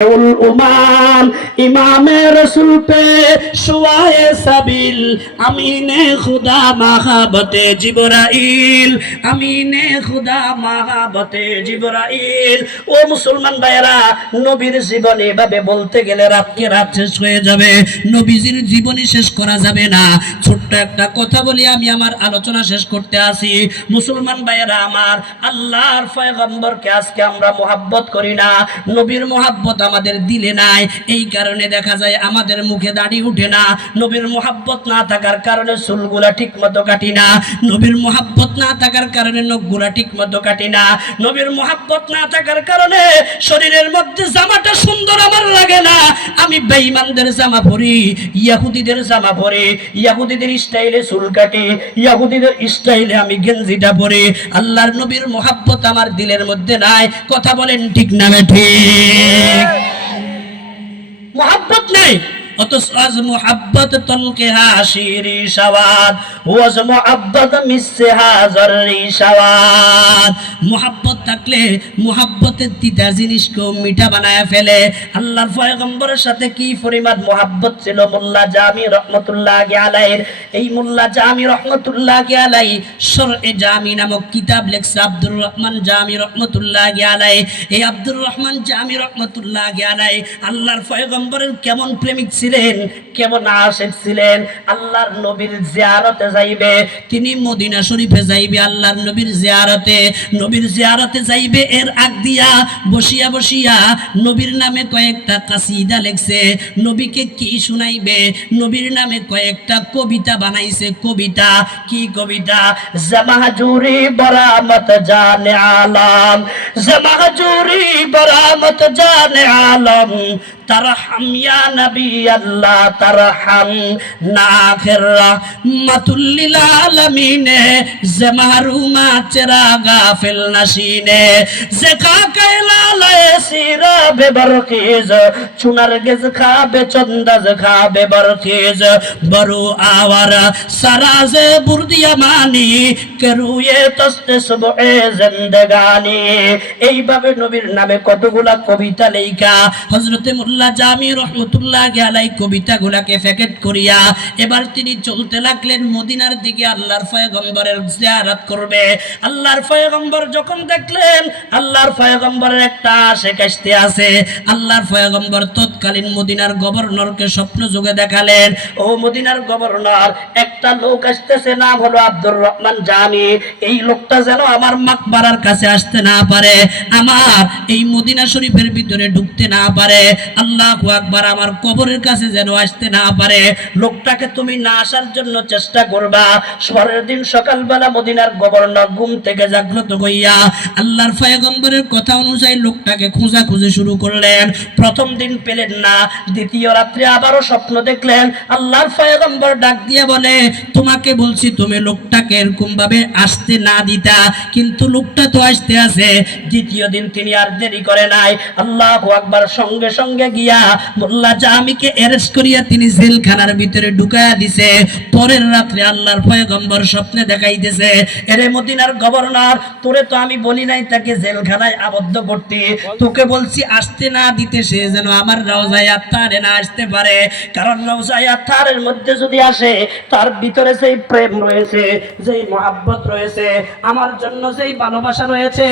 उमाम इमाम रसूल पे शुआए सबिल अमीने खुदा महाबते जिब्राइल अमीने खुदा महाबते जिब्राइल। ও মুসলমান ভাইরা, নবীর জীবনী এভাবে বলতে গেলে রাতকে রাত শেষ হয়ে যাবে, নবীজির জীবনী শেষ করা যাবে না। ছোট্ট একটা কথা বলি আমি আমার আলোচনা শেষ করতে আসি। মুসলমান ভাইরা আমার, আল্লাহর পয়গম্বরকে আজকে আমরা মোহাব্বত করি না, নবীর মোহাব্বত আমাদের দিলে নাই। এই কারণে দেখা যায় আমাদের মুখে দাড়ি উঠে না, নবীর মোহাব্বত না থাকার কারণে চুলগুলা ঠিক মতো কাটি না, নবীর মোহাব্বত না থাকার কারণে নখগুলা ঠিক মতো কাটি না, নবীর মোহাব্বত না থাকার কারণে শরীরের মধ্যে জামাটা সুন্দর আমার লাগে না। আমি বেঈমানদের জামা পরি, ইহুদিদের জামা পরি, ইহুদিদের স্টাইলে চুল কাটি, ইহুদিদের স্টাইলে আমি গেঞ্জিটা পরি। আল্লাহর নবীর মোহাব্বত আমার দিলের মধ্যে নাই। কথা বলেন ঠিক না ঠিক? मोहब्बत नहीं অথচ আজ মোহাব্বত তনকে হাসিরি সওয়াদ ওয়াজ মোহাব্বত মিসে হাজারি সওয়াদ। মোহাব্বত থাকলে মোহাব্বতের তিতা জিনিসকে মিঠা বানায় ফেলে। আল্লাহর পয়গম্বরের সাথে কি পরিমাণ মোহাব্বত ছিল মোল্লা জামি রহমাতুল্লাহি আলাইহির। এই মোল্লা জামি রহমাতুল্লাহি আলাইহি শরএ জামি নামক কিতাব লেখছে আব্দুর রহমান জামি রহমাতুল্লাহি আলাইহি। এই আব্দুর রহমান জামি রহমাতুল্লাহি আলাইহি আল্লাহর পয়গম্বরের কেমন প্রেমিক ছিলেন, কেমন আশিক ছিলেন। আল্লাহর নবীর জিয়ারতে যাইবে, তিনি মদিনা শরীফে যাইবে আল্লাহর নবীর জিয়ারতে, নবীর জিয়ারতে যাইবে। এর আগ দিয়া বসিয়া বসিয়া নবীর নামে কয়েকটা কাসিদা লেখছে, নবীকে কি শুনাইবে, নবীর নামে কয়েকটা কবিতা বানাইছে। কবিতা কি কবিতা? জামাজুরি বরামত জানে আলম, জামাজুরি বরামত জানে আলম, তারহাম ইয়া নবী আল্লাহ তারহাম নাখির রাহমাতুল লিল আলামিনে জামারুমা চেরা গাফিল নাশিনে জেকা কাইলালে সিরা বেবরকিজ চুনার গেজ খাবে চন্দাজ খাবে বরকিজ বরু আওয়ারা সারাজে বুরদিয়া মানি করুয়ে তস্তে সুবহে জিন্দেগানি। এইভাবে নবীর নামে কতগুলা কবিতা লেখা হযরতে মোল্লা জামি রহমাতুল্লাহি আলাইহি কবিতাগুলোকে প্যাকেট করিয়া এবার তিনি চলতে লাগলেন মদিনার দিকে আল্লাহর পয়গম্বরের জিয়ারত করবে। আল্লাহর পয়গম্বর যখন দেখলেন আল্লাহর পয়গম্বরের একটা আশিক আসতে আছে, আল্লাহর পয়গম্বর তৎকালীন মদিনার গভর্নরকে স্বপ্ন যোগে দেখালেন, ও মদিনার গভর্নর, একটা লোক আসতেছে, নাম হলো আব্দুর রহমান জামি। এই লোকটা যেন আমার মাকবারার কাছে আসতে না পারে, আমার এই মদিনা শরীফের ভিতরে ঢুকতে না পারে, আল্লাহু আকবার, আমার কবরের কাছে যেন আসতে না পারে। লোকটাকে তুমি না আসার জন্য চেষ্টা করবা। পরের দিন সকালবেলা মদিনার গভর্নর ঘুম থেকে জাগ্রত হইয়া আল্লাহর পয়গম্বরের কথা অনুযায়ী লোকটাকে খোঁজাখুঁজি শুরু করলেন। প্রথম দিন পেলেন না, দ্বিতীয় রাত্রে আবারও স্বপ্ন দেখলেন। আল্লাহর পয়গম্বর ডাক দিয়ে বলে, তোমাকে বলছি তুমি লোকটাকে এরকম ভাবে আসতে না দিতা, কিন্তু লোকটা তো আসতে আছে। দ্বিতীয় দিন তিনি আর দেরি করে নাই, আল্লাহু আকবার, সঙ্গে সঙ্গে গিয়া মোল্লা জামিকে অ্যারেস্ট করিয়া তিনি জেলখানার ভিতরে ঢুকায়া দিছে। পরের রাত্রে আল্লাহর পয়গম্বর স্বপ্নে দেখাইতেছে, এরে মদিনার গভর্নর, তোরে তো আমি বলি নাই তাকে জেলখানায় আবদ্ধ করতে, তোকে বলছি আসতে না দিতে, সে যেন আমার রওজায়ে আত্তারে না আসতে পারে। কারণ রওজায়ে আত্তারের মধ্যে যদি আসে, তার ভিতরে সেই প্রেম রয়েছে, যেই মহব্বত রয়েছে, আমার জন্য যেই ভালোবাসা রয়েছে,